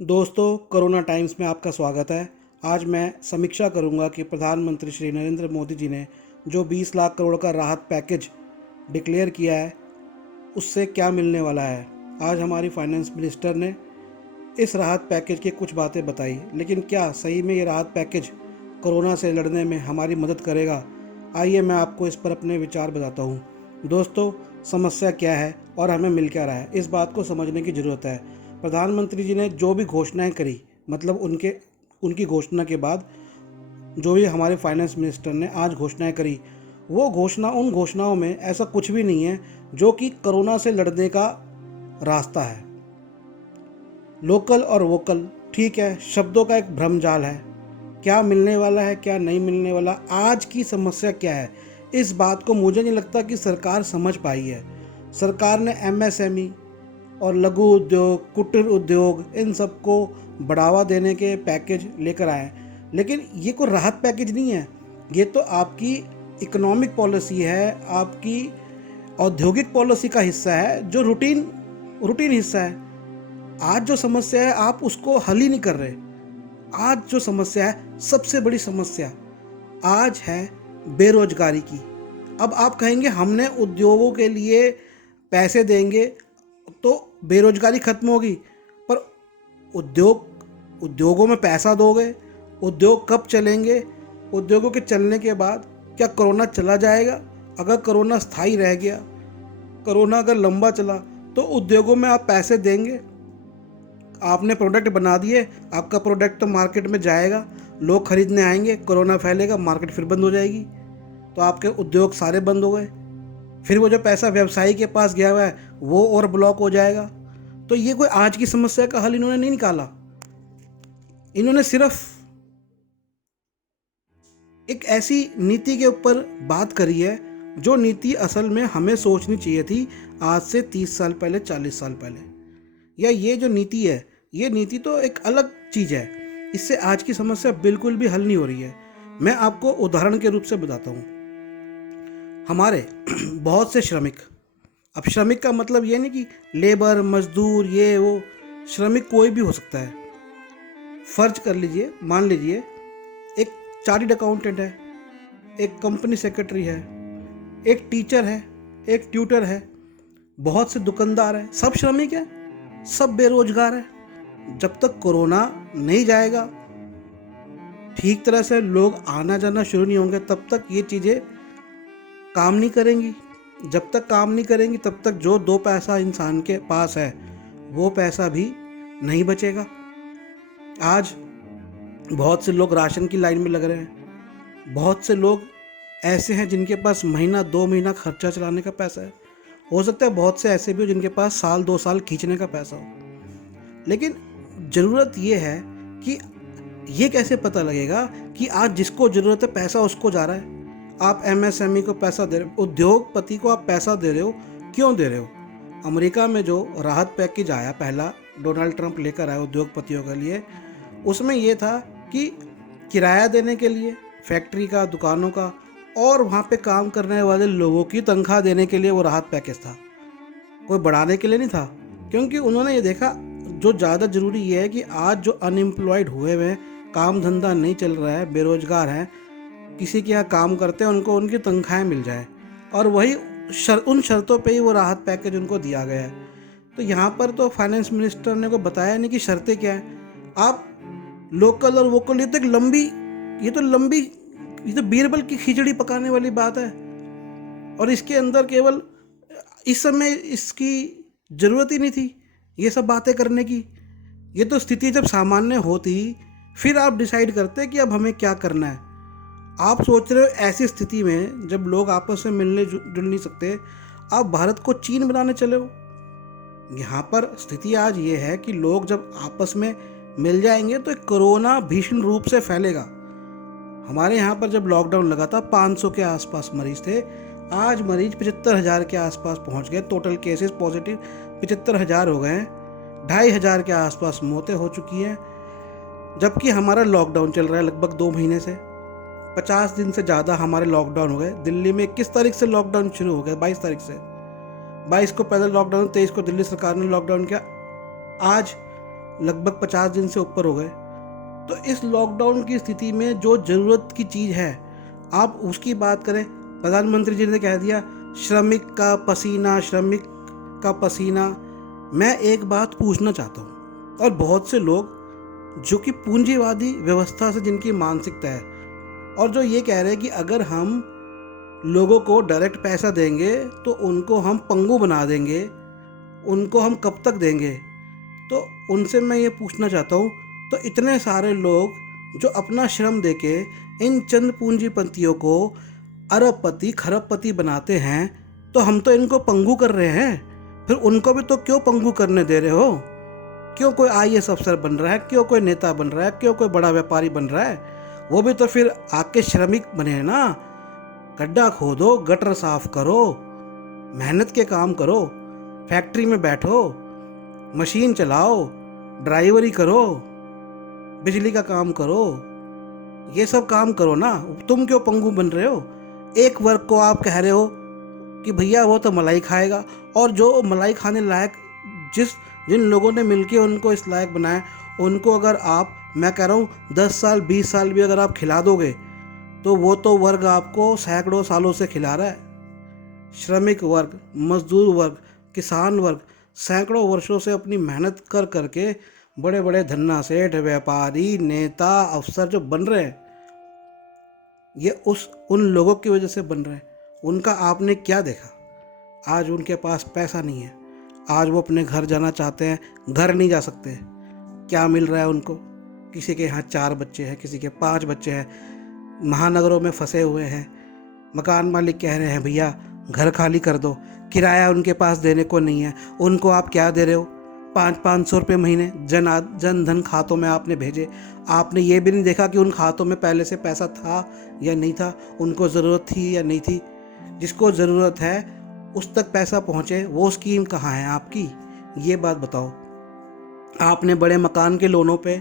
दोस्तों, corona times में आपका स्वागत है। आज मैं समीक्षा करूंगा कि प्रधानमंत्री श्री नरेंद्र मोदी जी ने जो 20 लाख करोड़ का राहत पैकेज डिक्लेयर किया है, उससे क्या मिलने वाला है। आज हमारी फाइनेंस मिनिस्टर ने इस राहत पैकेज की कुछ बातें बताई, लेकिन क्या सही में ये राहत पैकेज कोरोना से लड़ने में हमारी मदद करेगा? आइए मैं आपको इस पर अपने विचार बताता हूँ। दोस्तों, समस्या क्या है और हमें मिल क्या रहा है, इस बात को समझने की ज़रूरत है। प्रधानमंत्री जी ने जो भी घोषणाएं करी, मतलब उनकी घोषणा के बाद जो भी हमारे फाइनेंस मिनिस्टर ने आज घोषणाएं करी, वो उन घोषणाओं में ऐसा कुछ भी नहीं है जो कि कोरोना से लड़ने का रास्ता है। लोकल और वोकल, ठीक है, शब्दों का एक भ्रमजाल है। क्या मिलने वाला है, क्या नहीं मिलने वाला, आज की समस्या क्या है, इस बात को मुझे नहीं लगता कि सरकार समझ पाई है। सरकार ने एमएसएमई और लघु उद्योग, कुटीर उद्योग, इन सबको बढ़ावा देने के पैकेज लेकर आए, लेकिन ये कोई राहत पैकेज नहीं है। ये तो आपकी इकोनॉमिक पॉलिसी है, आपकी औद्योगिक पॉलिसी का हिस्सा है, जो रूटीन हिस्सा है। आज जो समस्या है आप उसको हल ही नहीं कर रहे। आज जो समस्या है, सबसे बड़ी समस्या आज है बेरोजगारी की। अब आप कहेंगे हमने उद्योगों के लिए पैसे देंगे तो बेरोजगारी खत्म होगी, पर उद्योगों में पैसा दोगे, उद्योग कब चलेंगे? उद्योगों के चलने के बाद क्या कोरोना चला जाएगा? अगर कोरोना स्थायी रह गया, कोरोना अगर लंबा चला, तो उद्योगों में आप पैसे देंगे? आपने प्रोडक्ट बना दिए, आपका प्रोडक्ट तो मार्केट में जाएगा, लोग खरीदने आएंगे, कोरोना फैलेगा, मार्केट फिर बंद हो जाएगी, तो आपके उद्योग सारे बंद हो गए। फिर वो जो पैसा व्यवसायी के पास गया हुआ है वो और ब्लॉक हो जाएगा। तो ये कोई आज की समस्या का हल इन्होंने नहीं निकाला। इन्होंने सिर्फ एक ऐसी नीति के ऊपर बात करी है जो नीति असल में हमें सोचनी चाहिए थी आज से 30 साल पहले, 40 साल पहले। या ये जो नीति है, ये नीति तो एक अलग चीज़ है, इससे आज की समस्या बिल्कुल भी हल नहीं हो रही है। मैं आपको उदाहरण के रूप से बताता हूँ। हमारे बहुत से श्रमिक, अब श्रमिक का मतलब ये नहीं कि लेबर, मजदूर, ये वो, श्रमिक कोई भी हो सकता है। फर्ज कर लीजिए, मान लीजिए एक चार्टर्ड अकाउंटेंट है, एक कंपनी सेक्रेटरी है, एक टीचर है, एक ट्यूटर है, बहुत से दुकानदार हैं, सब श्रमिक हैं, सब बेरोजगार है। जब तक कोरोना नहीं जाएगा, ठीक तरह से लोग आना जाना शुरू नहीं होंगे, तब तक ये चीज़ें काम नहीं करेंगी। जब तक काम नहीं करेंगी, तब तक जो 2 पैसा इंसान के पास है वो पैसा भी नहीं बचेगा। आज बहुत से लोग राशन की लाइन में लग रहे हैं, बहुत से लोग ऐसे हैं जिनके पास महीना 2 महीना खर्चा चलाने का पैसा है। हो सकता है बहुत से ऐसे भी हो जिनके पास साल 2 साल खींचने का पैसा हो। लेकिन ज़रूरत ये है कि ये कैसे पता लगेगा कि आज जिसको ज़रूरत है पैसा उसको जा रहा है। आप एमएसएमई को पैसा दे रहे हो, उद्योगपति को आप पैसा दे रहे हो, क्यों दे रहे हो? अमेरिका में जो राहत पैकेज आया पहला, डोनाल्ड ट्रंप लेकर आया उद्योगपतियों के लिए, उसमें यह था कि किराया देने के लिए फैक्ट्री का, दुकानों का, और वहाँ पे काम करने वाले लोगों की तनख्वाह देने के लिए वो राहत पैकेज था, कोई बढ़ाने के लिए नहीं था। क्योंकि उन्होंने ये देखा जो ज़्यादा ज़रूरी ये है कि आज जो अनएम्प्लॉयड हुए हुए हैं, काम धंधा नहीं चल रहा है, बेरोजगार हैं, किसी के यहाँ काम करते हैं, उनको उनकी तनख्वाहें मिल जाए, और वही उन शर्तों पे ही वो राहत पैकेज उनको दिया गया है। तो यहाँ पर तो फाइनेंस मिनिस्टर ने को बताया नहीं कि शर्तें क्या हैं। आप लोकल और वोकल, ये तो बीरबल की खिचड़ी पकाने वाली बात है, और इसके अंदर केवल इस समय इसकी ज़रूरत ही नहीं थी ये सब बातें करने की। ये तो स्थिति जब सामान्य होती फिर आप डिसाइड करते कि अब हमें क्या करना है। आप सोच रहे हो ऐसी स्थिति में जब लोग आपस में मिलने जुल नहीं सकते, आप भारत को चीन बनाने चले हो। यहाँ पर स्थिति आज ये है कि लोग जब आपस में मिल जाएंगे तो कोरोना भीषण रूप से फैलेगा। हमारे यहाँ पर जब लॉकडाउन लगा था 500 के आसपास मरीज थे, आज मरीज 75,000 के आसपास पहुँच गए। टोटल केसेस पॉजिटिव 75,000 हो गए हैं, 2,500 के आसपास मौतें हो चुकी हैं। जबकि हमारा लॉकडाउन चल रहा है लगभग 2 महीने से, 50 दिन से ज़्यादा हमारे लॉकडाउन हो गए। दिल्ली में 21 तारीख से लॉकडाउन शुरू हो गया, 22 तारीख से। 22 को पहले लॉकडाउन, 23 को दिल्ली सरकार ने लॉकडाउन किया, आज लगभग 50 दिन से ऊपर हो गए। तो इस लॉकडाउन की स्थिति में जो ज़रूरत की चीज़ है आप उसकी बात करें। प्रधानमंत्री जी ने कह दिया श्रमिक का पसीना, श्रमिक का पसीना। मैं एक बात पूछना चाहता हूँ, और बहुत से लोग जो कि पूंजीवादी व्यवस्था से जिनकी मानसिकता है और जो ये कह रहे हैं कि अगर हम लोगों को डायरेक्ट पैसा देंगे तो उनको हम पंगु बना देंगे, उनको हम कब तक देंगे। तो उनसे मैं ये पूछना चाहता हूँ, तो इतने सारे लोग जो अपना श्रम देके इन चंद पूंजीपतियों को अरबपति खरबपति बनाते हैं, तो हम तो इनको पंगु कर रहे हैं, फिर उनको भी तो क्यों पंगु करने दे रहे हो? क्यों कोई आईएएस अफसर बन रहा है, क्यों कोई नेता बन रहा है, क्यों कोई बड़ा व्यापारी बन रहा है? वो भी तो फिर आके श्रमिक बने ना। गड्ढा खोदो, गटर साफ करो, मेहनत के काम करो, फैक्ट्री में बैठो, मशीन चलाओ, ड्राइवरी करो, बिजली का काम करो, ये सब काम करो ना। तुम क्यों पंगु बन रहे हो? एक वर्ग को आप कह रहे हो कि भैया वो तो मलाई खाएगा, और जो मलाई खाने लायक जिन लोगों ने मिलके उनको इस लायक बनाया, उनको अगर आप, मैं कह रहा हूँ 10 साल 20 साल भी अगर आप खिला दोगे तो वो तो वर्ग आपको सैकड़ों सालों से खिला रहा है। श्रमिक वर्ग, मजदूर वर्ग, किसान वर्ग सैकड़ों वर्षों से अपनी मेहनत कर करके बड़े बड़े धन्ना सेठ, व्यापारी, नेता, अफसर जो बन रहे हैं, ये उन लोगों की वजह से बन रहे हैं। उनका आपने क्या देखा? आज उनके पास पैसा नहीं है, आज वो अपने घर जाना चाहते हैं, घर नहीं जा सकते। क्या मिल रहा है उनको? किसी के यहाँ 4 बच्चे हैं, किसी के 5 बच्चे हैं, महानगरों में फंसे हुए हैं। मकान मालिक कह रहे हैं भैया घर खाली कर दो, किराया उनके पास देने को नहीं है। उनको आप क्या दे रहे हो? 500-500 रुपये महीने जन धन खातों में आपने भेजे। आपने ये भी नहीं देखा कि उन खातों में पहले से पैसा था या नहीं था, उनको ज़रूरत थी या नहीं थी। जिसको ज़रूरत है उस तक पैसा पहुँचे, वो स्कीम कहाँ है आपकी? ये बात बताओ। आपने बड़े मकान के लोनों पे,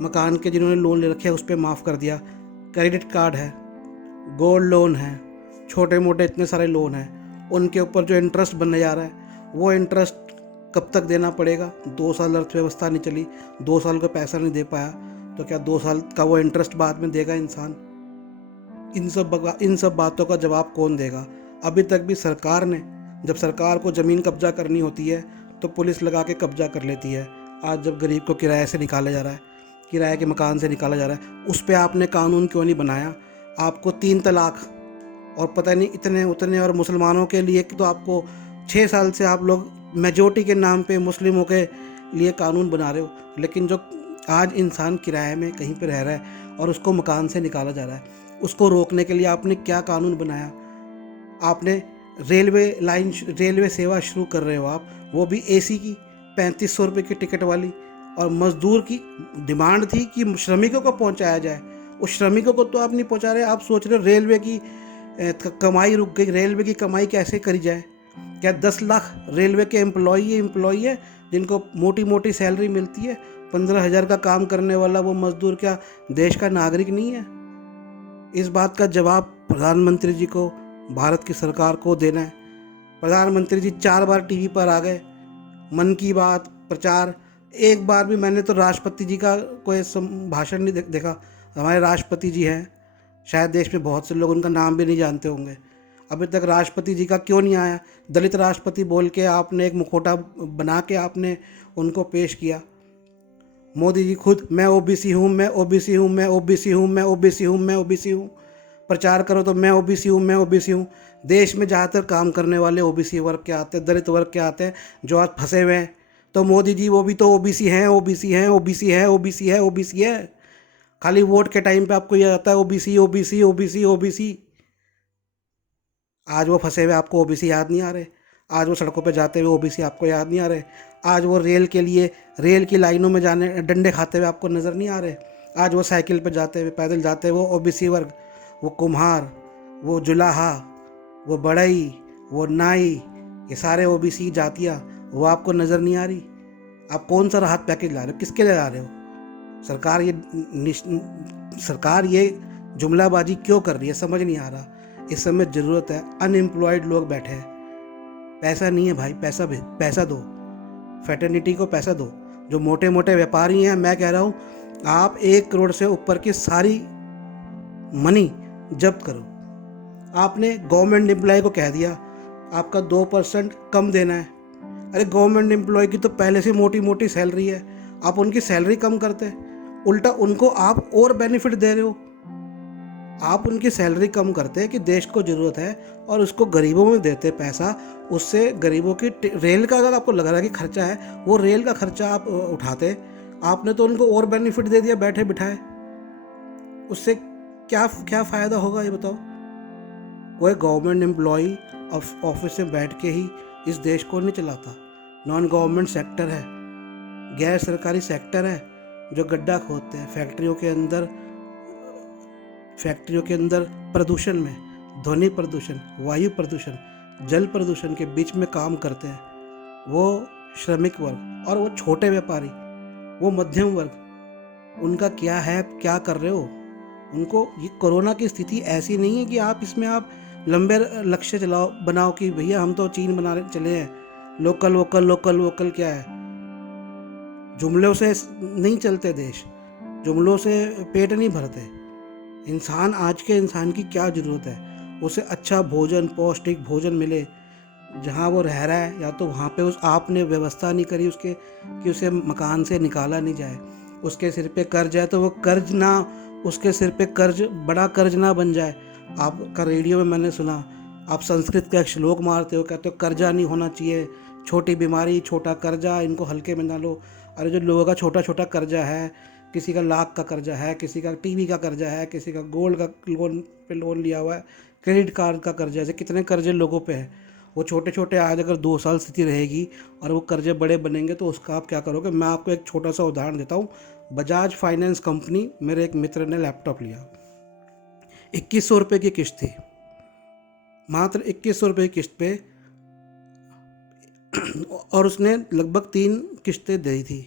मकान के जिन्होंने लोन ले रखे हैं उस पर माफ़ कर दिया। क्रेडिट कार्ड है, गोल्ड लोन है, छोटे मोटे इतने सारे लोन हैं, उनके ऊपर जो इंटरेस्ट बनने जा रहा है वो इंटरेस्ट कब तक देना पड़ेगा? 2 साल अर्थव्यवस्था नहीं चली, 2 साल का पैसा नहीं दे पाया, तो क्या 2 साल का वो इंटरेस्ट बाद में देगा इंसान? इन सब बातों का जवाब कौन देगा? अभी तक भी सरकार ने, जब सरकार को ज़मीन कब्जा करनी होती है तो पुलिस लगा के कब्जा कर लेती है। आज जब गरीब को किराए से निकाला जा रहा है, किराए के मकान से निकाला जा रहा है, उस पर आपने कानून क्यों नहीं बनाया? आपको 3 तलाक और पता नहीं इतने उतने, और मुसलमानों के लिए तो आपको 6 साल से आप लोग मेजोरिटी के नाम पे मुस्लिमों के लिए कानून बना रहे हो। लेकिन जो आज इंसान किराए में कहीं पे रह रहा है और उसको मकान से निकाला जा रहा है, उसको रोकने के लिए आपने क्या कानून बनाया? आपने रेलवे सेवा शुरू कर रहे हो आप, वो भी एसी की 3500 रुपये की टिकट वाली, और मजदूर की डिमांड थी कि श्रमिकों को पहुंचाया जाए। उस श्रमिकों को तो आप नहीं पहुंचा रहे। आप सोच रहे हो रेलवे की कमाई रुक गई, रेलवे की कमाई कैसे करी जाए? क्या 10 लाख रेलवे के एम्प्लॉई है जिनको मोटी मोटी सैलरी मिलती है? 15,000 का काम करने वाला वो मजदूर क्या देश का नागरिक नहीं है? इस बात का जवाब प्रधानमंत्री जी को, भारत की सरकार को देना है। प्रधानमंत्री जी 4 बार टीवी पर आ गए, मन की बात प्रचार। एक बार भी मैंने तो राष्ट्रपति जी का कोई भाषण नहीं देखा। हमारे राष्ट्रपति जी हैं, शायद देश में बहुत से लोग उनका नाम भी नहीं जानते होंगे। अभी तक राष्ट्रपति जी का क्यों नहीं आया? दलित राष्ट्रपति बोल के आपने एक मुखौटा बना के आपने उनको पेश किया। मोदी जी खुद मैं ओबीसी हूँ, मैं ओबीसी हूँ, मैं ओबीसी हूँ, मैं ओबीसी हूँ, मैं ओबीसी हूँ। प्रचार करो तो मैं ओबीसी हूँ, मैं ओबीसी हूँ। देश में ज़्यादातर काम करने वाले ओबीसी वर्ग के आते हैं, दलित वर्ग के आते हैं, जो आज फंसे हुए हैं। तो मोदी जी वो भी तो ओबीसी हैं, ओबीसी हैं, ओबीसी है, ओबीसी है, ओबीसी है। खाली वोट के टाइम पे आपको ये आता है ओबीसी, ओबीसी, ओबीसी, ओबीसी। आज वो फंसे हुए आपको ओबीसी याद नहीं आ रहे। आज वो सड़कों पे जाते हुए ओबीसी आपको याद नहीं आ रहे। आज वो रेल की लाइनों में जाने डंडे खाते हुए आपको नज़र नहीं आ रहे। आज वो साइकिल पे जाते हुए, पैदल जाते हुए वो ओबीसी वर्ग, वो कुम्हार, वो जुलाहा, वो बढ़ई, वो नाई, ये सारे ओबीसी जातियाँ वो आपको नज़र नहीं आ रही। आप कौन सा राहत पैकेज ला रहे हो? किसके लिए ला रहे हो? सरकार ये जुमलाबाजी क्यों कर रही है, समझ नहीं आ रहा। इस समय ज़रूरत है, अनएम्प्लॉयड लोग बैठे हैं, पैसा नहीं है भाई, पैसा भी पैसा दो, फैटर्निटी को पैसा दो। जो मोटे मोटे व्यापारी हैं, मैं कह रहा हूँ आप 1 करोड़ से ऊपर की सारी मनी जब्त करो। आपने गवर्नमेंट एम्प्लॉय को कह दिया आपका 2% कम देना है। अरे गवर्नमेंट एम्प्लॉय की तो पहले से मोटी मोटी सैलरी है, आप उनकी सैलरी कम करते, उल्टा उनको आप और बेनिफिट दे रहे हो। आप उनकी सैलरी कम करते कि देश को ज़रूरत है और उसको गरीबों में देते पैसा, उससे गरीबों की रेल का अगर आपको लग रहा है कि खर्चा है, वो रेल का खर्चा आप उठाते। आपने तो उनको और बेनिफिट दे दिया बैठे बिठाए, उससे क्या क्या फ़ायदा होगा ये बताओ। कोई गवर्नमेंट एम्प्लॉई ऑफिस में बैठ के ही इस देश को नहीं चलाता। नॉन गवर्नमेंट सेक्टर है, गैर सरकारी सेक्टर है जो गड्ढा खोदते हैं फैक्ट्रियों के अंदर प्रदूषण में, ध्वनि प्रदूषण, वायु प्रदूषण, जल प्रदूषण के बीच में काम करते हैं। वो श्रमिक वर्ग और वो छोटे व्यापारी, वो मध्यम वर्ग, उनका क्या है, क्या कर रहे हो उनको। ये कोरोना की स्थिति ऐसी नहीं है कि आप इसमें आप लंबे लक्ष्य बनाओ कि भैया हम तो चीन बना चले हैं, लोकल वोकल लोकल वोकल क्या है। जुमलों से नहीं चलते देश, जुमलों से पेट नहीं भरते। इंसान, आज के इंसान की क्या ज़रूरत है, उसे अच्छा भोजन, पौष्टिक भोजन मिले जहाँ वो रह रहा है, या तो वहाँ पे उस आपने व्यवस्था नहीं करी उसके कि उसे मकान से निकाला नहीं जाए। उसके सिर पे कर्ज है तो वो कर्ज ना, उसके सिर पे कर्ज बड़ा कर्ज ना बन जाए। आपका रेडियो में मैंने सुना, आप संस्कृत का एक श्लोक मारते हो, कहते हो कर्जा नहीं होना चाहिए, छोटी बीमारी छोटा कर्जा, इनको हल्के में ना लो। अरे जो लोगों का छोटा छोटा कर्जा है, किसी का लाख का कर्जा है, किसी का टीवी का कर्जा है, किसी का गोल्ड का लोन लिया हुआ है, क्रेडिट कार्ड का कर्जा, ऐसे कितने कर्जे लोगों पे है। वो छोटे छोटे आज अगर 2 साल स्थिति रहेगी और वो कर्जे बड़े बनेंगे तो उसका आप क्या करोगे। मैं आपको एक छोटा सा उदाहरण देता हूँ। बजाज फाइनेंस कंपनी, मेरे एक मित्र ने लैपटॉप लिया, 2100 रुपये की किस्त थी, मात्र 2100 रुपये की किस्त पे, और उसने लगभग 3 किस्तें दी थी।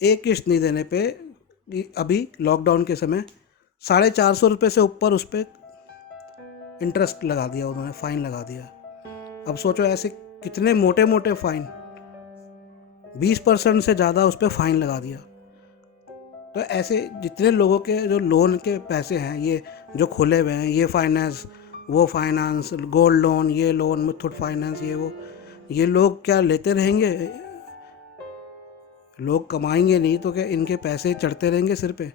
एक किस्त नहीं देने पे अभी लॉकडाउन के समय 450 रुपये से ऊपर उस पर इंटरेस्ट लगा दिया उन्होंने, फ़ाइन लगा दिया। अब सोचो ऐसे कितने मोटे मोटे फ़ाइन, 20% से ज़्यादा उस पर फ़ाइन लगा दिया। तो ऐसे जितने लोगों के जो लोन के पैसे हैं, ये जो खुले हुए हैं, ये फाइनेंस, वो फाइनेंस, गोल्ड लोन, ये लोन, मुथूट फाइनेंस, ये वो, ये लोग क्या लेते रहेंगे। लोग कमाएंगे नहीं तो क्या इनके पैसे चढ़ते रहेंगे सिर पे,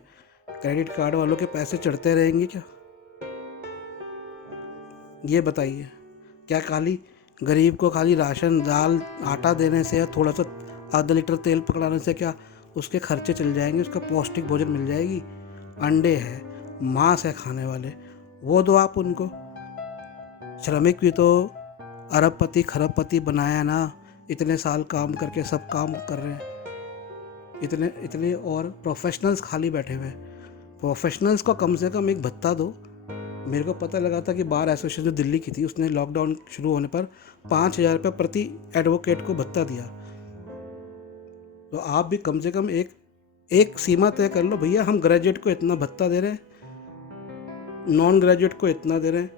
क्रेडिट कार्ड वालों के पैसे चढ़ते रहेंगे क्या। ये बताइए, क्या खाली गरीब को खाली राशन, दाल, आटा देने से या थोड़ा सा आधा लीटर तेल पकड़ाने से क्या उसके खर्चे चल जाएंगे, उसका पौष्टिक भोजन मिल जाएगी। अंडे है, मांस है खाने वाले, वो दो आप उनको। श्रमिक भी तो अरबपति खरबपति बनाया ना, इतने साल काम करके सब काम कर रहे हैं, इतने इतने, और प्रोफेशनल्स खाली बैठे हुए हैं। प्रोफेशनल्स को कम से कम एक भत्ता दो। मेरे को पता लगा था कि बार एसोसिएशन जो दिल्ली की थी, उसने लॉकडाउन शुरू होने पर 5000 रुपये प्रति एडवोकेट को भत्ता दिया। तो आप भी कम से कम एक सीमा तय कर लो, भैया हम ग्रेजुएट को इतना भत्ता दे रहे हैं, नॉन ग्रेजुएट को इतना दे रहे हैं,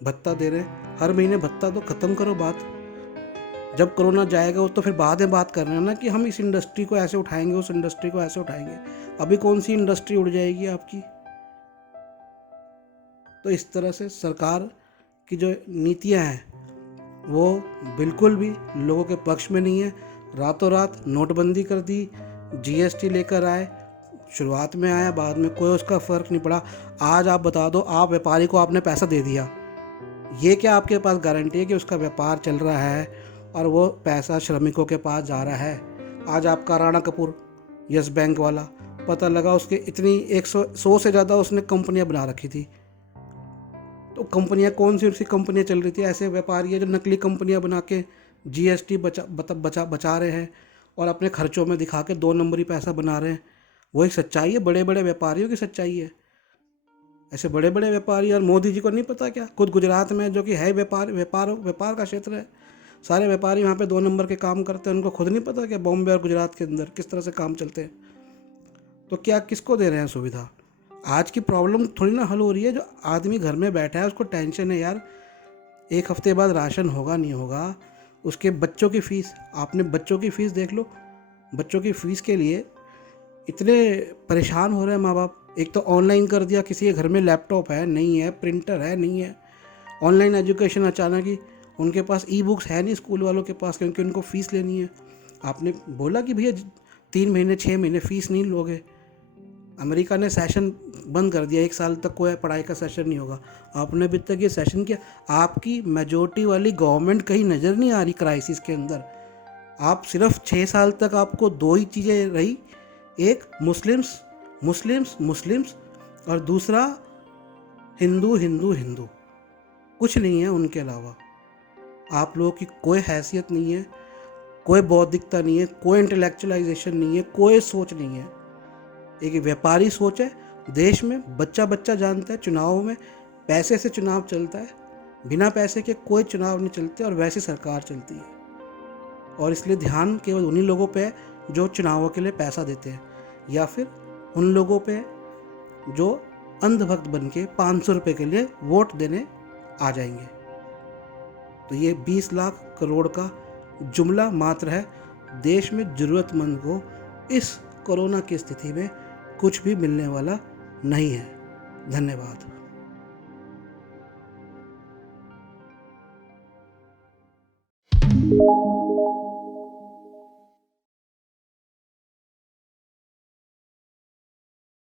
भत्ता दे रहे हैं, हर महीने भत्ता दो, ख़त्म करो बात। जब कोरोना जाएगा वो तो फिर बाद में बात कर रहे हैं ना कि हम इस इंडस्ट्री को ऐसे उठाएंगे, उस इंडस्ट्री को ऐसे उठाएंगे। अभी कौन सी इंडस्ट्री उड़ जाएगी आपकी। तो इस तरह से सरकार की जो नीतियां हैं वो बिल्कुल भी लोगों के पक्ष में नहीं है। रातों रात नोटबंदी कर दी, जीएसटी लेकर आए, शुरुआत में आया, बाद में कोई उसका फ़र्क नहीं पड़ा। आज आप बता दो, आप व्यापारी को आपने पैसा दे दिया, ये क्या आपके पास गारंटी है कि उसका व्यापार चल रहा है और वो पैसा श्रमिकों के पास जा रहा है। आज आपका राणा कपूर, यस बैंक वाला, पता लगा उसके इतनी 100 से ज़्यादा उसने कंपनियां बना रखी थी। तो कंपनियां कौन सी उसकी कंपनियां चल रही थी, ऐसे व्यापारी है जो नकली कंपनियां बना के जीएसटी बचा रहे हैं और अपने खर्चों में दिखा के 2 नंबरी पैसा बना रहे हैं। वो एक सच्चाई है, बड़े बड़े व्यापारियों की सच्चाई है। ऐसे बड़े बड़े व्यापारी, और मोदी जी को नहीं पता क्या, खुद गुजरात में जो कि है व्यापार का क्षेत्र है, सारे व्यापारी वहाँ पे 2 नंबर के काम करते हैं, उनको खुद नहीं पता क्या बॉम्बे और गुजरात के अंदर किस तरह से काम चलते हैं। तो क्या किसको दे रहे हैं सुविधा। आज की प्रॉब्लम थोड़ी ना हल हो रही है, जो आदमी घर में बैठा है उसको टेंशन है यार, एक हफ्ते बाद राशन होगा नहीं होगा, उसके बच्चों की फ़ीस, आपने बच्चों की फ़ीस देख लो। बच्चों की फ़ीस के लिए इतने परेशान हो रहे हैं माँ बाप। एक तो ऑनलाइन कर दिया, किसी के घर में लैपटॉप है नहीं है, प्रिंटर है नहीं है, ऑनलाइन एजुकेशन अचानक ही, उनके पास ई बुक्स है नहीं स्कूल वालों के पास, क्योंकि उनको फ़ीस लेनी है। आपने बोला कि भैया 3 महीने 6 महीने फ़ीस नहीं लोगे। अमेरिका ने सेशन बंद कर दिया, 1 साल तक कोई पढ़ाई का सेशन नहीं होगा। आपने अभी तक ये सेशन किया। आपकी मेजोरिटी वाली गवर्नमेंट कहीं नज़र नहीं आ रही क्राइसिस के अंदर। आप सिर्फ 6 साल तक आपको दो ही चीज़ें रही, एक मुस्लिम्स मुस्लिम्स मुस्लिम्स, और दूसरा हिंदू हिंदू हिंदू। कुछ नहीं है उनके अलावा। आप लोगों की कोई हैसियत नहीं है, कोई बौद्धिकता नहीं है, कोई इंटेलेक्चुअलाइजेशन नहीं है, कोई सोच नहीं है। एक व्यापारी सोच है। देश में बच्चा बच्चा जानता है चुनावों में पैसे से चुनाव चलता है, बिना पैसे के कोई चुनाव नहीं चलते, और वैसी सरकार चलती है। और इसलिए ध्यान केवल उन्हीं लोगों पे है जो चुनावों के लिए पैसा देते हैं, या फिर उन लोगों पे है जो अंधभक्त बन के 500 रुपये के लिए वोट देने आ जाएंगे। तो ये 20 लाख करोड़ का जुमला मात्र है। देश में ज़रूरतमंद को इस कोरोना की स्थिति में कुछ भी मिलने वाला नहीं है। धन्यवाद।